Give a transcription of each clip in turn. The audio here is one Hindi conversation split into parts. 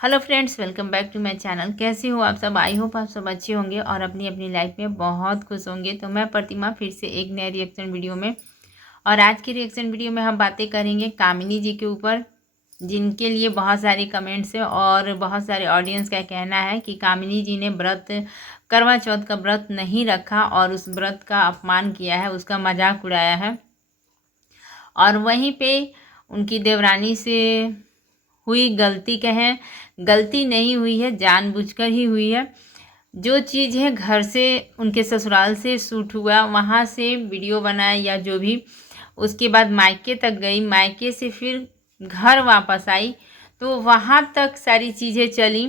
Hello friends, welcome back to my channel. कैसे हो आप सब? आई होप आप सब अच्छे होंगे और अपनी अपनी लाइफ में बहुत खुश होंगे। तो मैं प्रतिमा फिर से एक नए रिएक्शन वीडियो में, और आज की रिएक्शन वीडियो में हम बातें करेंगे कामिनी जी के ऊपर, जिनके लिए बहुत सारे कमेंट्स है और बहुत सारे ऑडियंस का कहना है कि कामिनी जी ने व्रत, करवा चौथ का व्रत नहीं रखा और उस व्रत का अपमान किया है, उसका मजाक उड़ाया है। और वहीं पे उनकी देवरानी से हुई गलती कहें, गलती नहीं हुई है, जानबूझकर ही हुई है। जो चीज़ है घर से, उनके ससुराल से शूट हुआ, वहाँ से वीडियो बनाया या जो भी, उसके बाद मायके तक गई, मायके से फिर घर वापस आई, तो वहाँ तक सारी चीज़ें चली।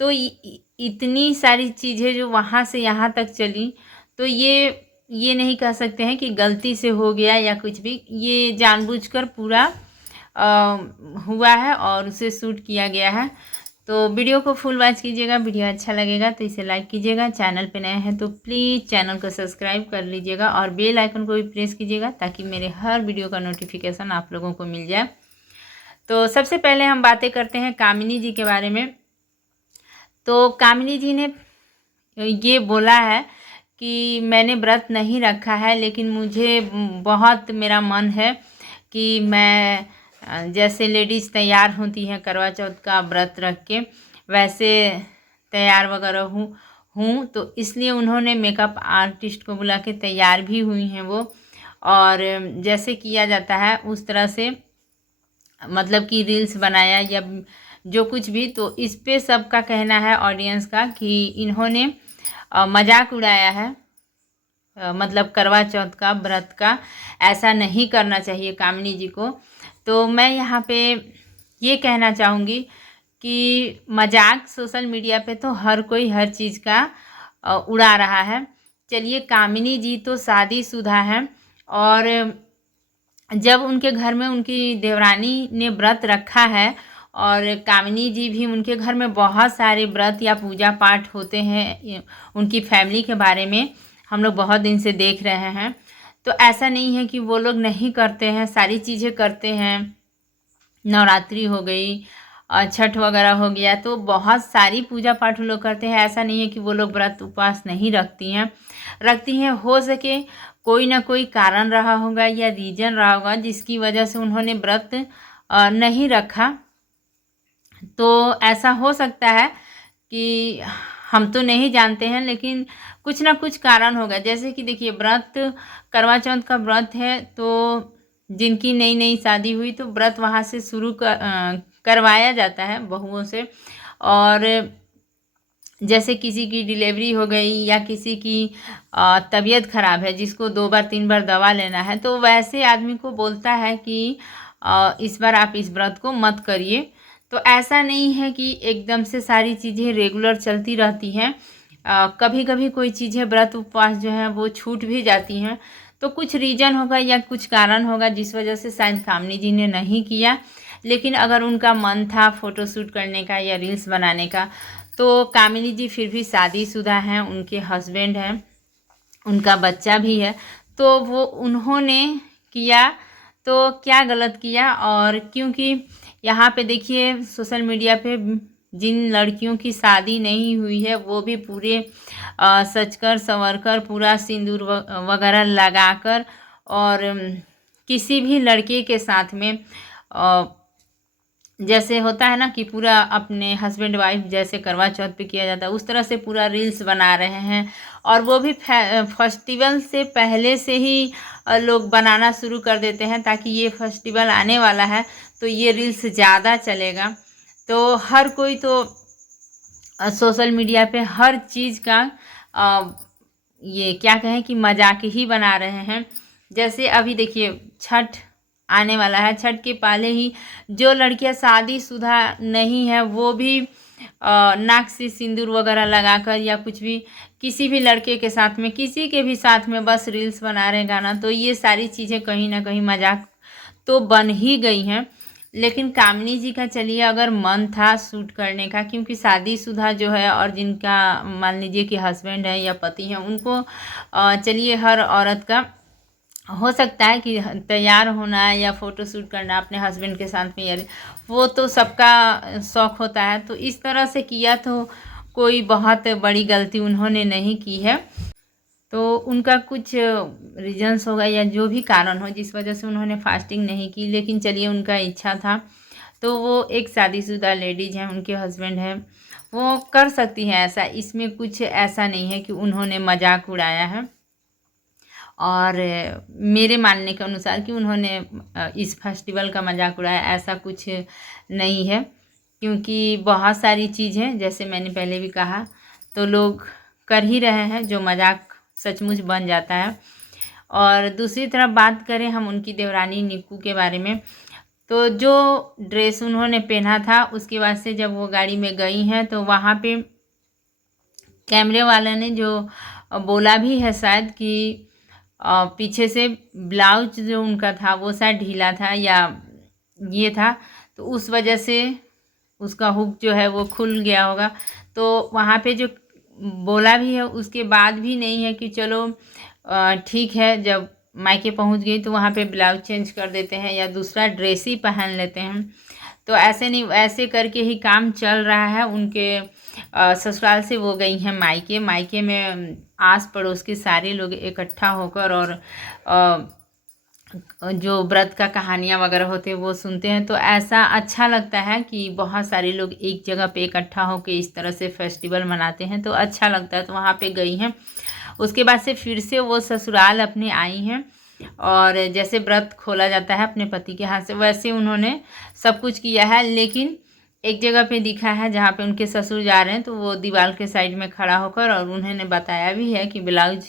तो इतनी सारी चीज़ें जो वहाँ से यहाँ तक चली, तो ये नहीं कह सकते हैं कि गलती से हो गया या कुछ भी। ये जानबूझकर पूरा हुआ है और उसे शूट किया गया है। तो वीडियो को फुल वॉच कीजिएगा। वीडियो अच्छा लगेगा तो इसे लाइक कीजिएगा। चैनल पे नए हैं तो प्लीज़ चैनल को सब्सक्राइब कर लीजिएगा और बेल आइकन को भी प्रेस कीजिएगा ताकि मेरे हर वीडियो का नोटिफिकेशन आप लोगों को मिल जाए। तो सबसे पहले हम बातें करते हैं कामिनी जी के बारे में। तो कामिनी जी ने ये बोला है कि मैंने व्रत नहीं रखा है, लेकिन मुझे बहुत मेरा मन है कि मैं जैसे लेडीज़ तैयार होती हैं करवा चौथ का व्रत रख के, वैसे तैयार वगैरह हूँ। तो इसलिए उन्होंने मेकअप आर्टिस्ट को बुला के तैयार भी हुई हैं वो, और जैसे किया जाता है उस तरह से, मतलब कि रील्स बनाया या जो कुछ भी। तो इस पे सबका कहना है ऑडियंस का कि इन्होंने मजाक उड़ाया है, मतलब करवा चौथ का व्रत का। ऐसा नहीं करना चाहिए कामिनी जी को। तो मैं यहाँ पे ये कहना चाहूँगी कि मजाक सोशल मीडिया पे तो हर कोई हर चीज़ का उड़ा रहा है। चलिए, कामिनी जी तो शादीशुदा हैं, और जब उनके घर में उनकी देवरानी ने व्रत रखा है, और कामिनी जी भी, उनके घर में बहुत सारे व्रत या पूजा पाठ होते हैं। उनकी फैमिली के बारे में हम लोग बहुत दिन से देख रहे हैं। तो ऐसा नहीं है कि वो लोग नहीं करते हैं, सारी चीज़ें करते हैं। नवरात्रि हो गई और छठ वगैरह हो गया, तो बहुत सारी पूजा पाठ लोग करते हैं। ऐसा नहीं है कि वो लोग व्रत उपवास नहीं रखती हैं, रखती हैं। हो सके कोई ना कोई कारण रहा होगा या रीजन रहा होगा जिसकी वजह से उन्होंने व्रत नहीं रखा। तो ऐसा हो सकता है कि हम तो नहीं जानते हैं, लेकिन कुछ ना कुछ कारण होगा। जैसे कि देखिए, व्रत, करवा चौथ का व्रत है, तो जिनकी नई नई शादी हुई तो व्रत वहाँ से शुरू करवाया जाता है बहुओं से। और जैसे किसी की डिलीवरी हो गई या किसी की तबीयत ख़राब है, जिसको 2 बार 3 बार दवा लेना है, तो वैसे आदमी को बोलता है कि इस बार आप इस व्रत को मत करिए। तो ऐसा नहीं है कि एकदम से सारी चीज़ें रेगुलर चलती रहती हैं। कभी कभी कोई चीज़ें, व्रत उपवास जो है वो छूट भी जाती हैं। तो कुछ रीज़न होगा या कुछ कारण होगा जिस वजह से शायद कामिनी जी ने नहीं किया। लेकिन अगर उनका मन था फ़ोटोशूट करने का या रील्स बनाने का, तो कामिनी जी फिर भी शादीशुदा हैं, उनके हस्बैंड हैं, उनका बच्चा भी है। तो वो उन्होंने किया, तो क्या गलत किया? और क्योंकि यहाँ पे देखिए, सोशल मीडिया पे जिन लड़कियों की शादी नहीं हुई है, वो भी पूरे सजकर संवरकर, पूरा सिंदूर वगैरह लगाकर, और किसी भी लड़के के साथ में जैसे होता है ना कि पूरा अपने हस्बैंड वाइफ जैसे करवा चौथ पे किया जाता है, उस तरह से पूरा रील्स बना रहे हैं। और वो भी फेस्टिवल से पहले से ही लोग बनाना शुरू कर देते हैं, ताकि ये फेस्टिवल आने वाला है तो ये रील्स ज़्यादा चलेगा। तो हर कोई तो सोशल मीडिया पे हर चीज़ का ये क्या कहें कि मजाक ही बना रहे हैं। जैसे अभी देखिए, छठ आने वाला है, छठ के पहले ही जो लड़कियां शादीशुदा नहीं है, वो भी नाक से सिंदूर वगैरह लगाकर या कुछ भी, किसी भी लड़के के साथ में, किसी के भी साथ में बस रील्स बना रहे हैं, गाना। तो ये सारी चीज़ें कहीं ना कहीं मजाक तो बन ही गई हैं। लेकिन कामिनी जी का, चलिए, अगर मन था शूट करने का, क्योंकि शादीशुदा जो है और जिनका मान लीजिए कि हस्बैंड है या पति है, उनको चलिए, हर औरत का हो सकता है कि तैयार होना या फ़ोटो शूट करना अपने हस्बैंड के साथ में, या वो तो सबका शौक़ होता है। तो इस तरह से किया तो कोई बहुत बड़ी गलती उन्होंने नहीं की है। तो उनका कुछ रीजंस होगा या जो भी कारण हो जिस वजह से उन्होंने फास्टिंग नहीं की, लेकिन चलिए उनका इच्छा था। तो वो एक शादीशुदा लेडीज़ हैं, उनके हस्बैंड हैं, वो कर सकती हैं ऐसा। इसमें कुछ ऐसा नहीं है कि उन्होंने मजाक उड़ाया है। और मेरे मानने के अनुसार कि उन्होंने इस फेस्टिवल का मजाक उड़ाया, ऐसा कुछ नहीं है। क्योंकि बहुत सारी चीज़ें जैसे मैंने पहले भी कहा तो लोग कर ही रहे हैं जो मजाक सचमुच बन जाता है। और दूसरी तरफ बात करें हम उनकी देवरानी निक्कू के बारे में, तो जो ड्रेस उन्होंने पहना था उसके बाद से जब वो गाड़ी में गई हैं तो वहाँ पे कैमरे वाले ने जो बोला भी है शायद कि पीछे से ब्लाउज जो उनका था वो शायद ढीला था या ये था, तो उस वजह से उसका हुक जो है वो खुल गया होगा। तो वहाँ पे जो बोला भी है उसके बाद भी नहीं है कि चलो ठीक है, जब मायके पहुँच गई तो वहाँ पे ब्लाउज चेंज कर देते हैं या दूसरा ड्रेस ही पहन लेते हैं। तो ऐसे नहीं, ऐसे करके ही काम चल रहा है। उनके ससुराल से वो गई हैं मायके। मायके में आस पड़ोस के सारे लोग इकट्ठा होकर और जो व्रत का कहानियाँ वगैरह होते हैं वो सुनते हैं। तो ऐसा अच्छा लगता है कि बहुत सारे लोग एक जगह पे इकट्ठा होकर इस तरह से फेस्टिवल मनाते हैं, तो अच्छा लगता है। तो वहाँ पे गई हैं। उसके बाद से फिर से वो ससुराल अपने आई हैं और जैसे व्रत खोला जाता है अपने पति के हाथ से वैसे उन्होंने सब कुछ किया है। लेकिन एक जगह पे दिखा है जहाँ पे उनके ससुर जा रहे हैं तो वो दीवार के साइड में खड़ा होकर, और उन्होंने बताया भी है कि ब्लाउज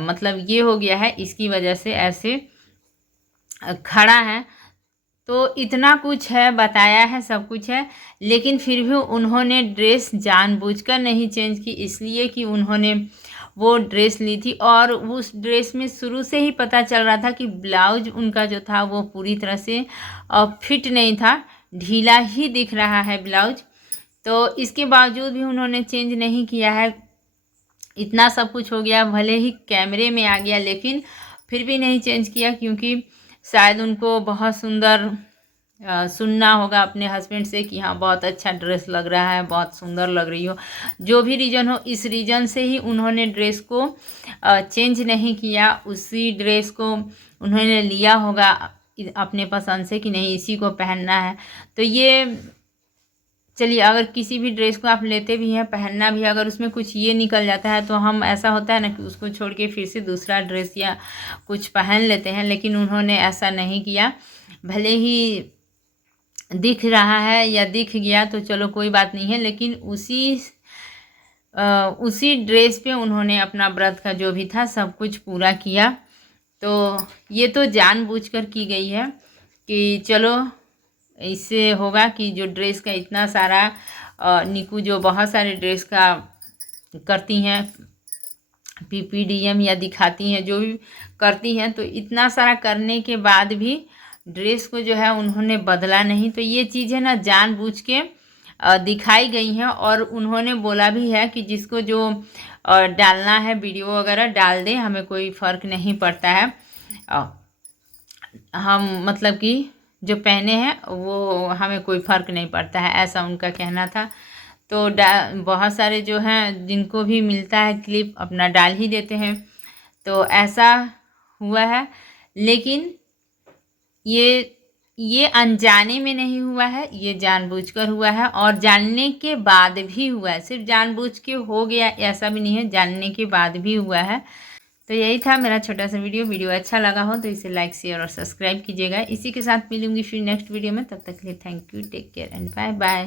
मतलब ये हो गया है, इसकी वजह से ऐसे खड़ा है। तो इतना कुछ है, बताया है, सब कुछ है। लेकिन फिर भी उन्होंने ड्रेस जानबूझकर नहीं चेंज की, इसलिए कि उन्होंने वो ड्रेस ली थी और उस ड्रेस में शुरू से ही पता चल रहा था कि ब्लाउज उनका जो था वो पूरी तरह से फिट नहीं था, ढीला ही दिख रहा है ब्लाउज। तो इसके बावजूद भी उन्होंने चेंज नहीं किया है। इतना सब कुछ हो गया, भले ही कैमरे में आ गया, लेकिन फिर भी नहीं चेंज किया, क्योंकि शायद उनको बहुत सुंदर सुनना होगा अपने हस्बैंड से कि हाँ बहुत अच्छा ड्रेस लग रहा है, बहुत सुंदर लग रही हो। जो भी रीज़न हो, इस रीज़न से ही उन्होंने ड्रेस को चेंज नहीं किया। उसी ड्रेस को उन्होंने लिया होगा अपने पसंद से कि नहीं इसी को पहनना है। तो ये चलिए, अगर किसी भी ड्रेस को आप लेते भी हैं, पहनना भी है, अगर उसमें कुछ ये निकल जाता है तो हम ऐसा होता है ना कि उसको छोड़ के फिर से दूसरा ड्रेस या कुछ पहन लेते हैं। लेकिन उन्होंने ऐसा नहीं किया। भले ही दिख रहा है या दिख गया तो चलो कोई बात नहीं है, लेकिन उसी ड्रेस पे उन्होंने अपना व्रत का जो भी था सब कुछ पूरा किया। तो ये तो जानबूझकर की गई है कि चलो इससे होगा कि जो ड्रेस का इतना सारा निकू जो बहुत सारे ड्रेस का करती हैं, PPDM या दिखाती हैं, जो भी करती हैं, तो इतना सारा करने के बाद भी ड्रेस को जो है उन्होंने बदला नहीं। तो ये चीज़ें ना जानबूझ के दिखाई गई हैं। और उन्होंने बोला भी है कि जिसको जो डालना है वीडियो वगैरह डाल दें, हमें कोई फ़र्क नहीं पड़ता है। हम मतलब कि जो पहने हैं वो हमें कोई फ़र्क नहीं पड़ता है, ऐसा उनका कहना था। तो बहुत सारे जो हैं जिनको भी मिलता है क्लिप अपना डाल ही देते हैं। तो ऐसा हुआ है, लेकिन ये अनजाने में नहीं हुआ है, ये जानबूझकर हुआ है और जानने के बाद भी हुआ है। सिर्फ जानबूझ के हो गया ऐसा भी नहीं है, जानने के बाद भी हुआ है। तो यही था मेरा छोटा सा वीडियो अच्छा लगा हो तो इसे लाइक शेयर और सब्सक्राइब कीजिएगा। इसी के साथ मिलूंगी फिर नेक्स्ट वीडियो में। तब तक के लिए thank you, take care and bye bye.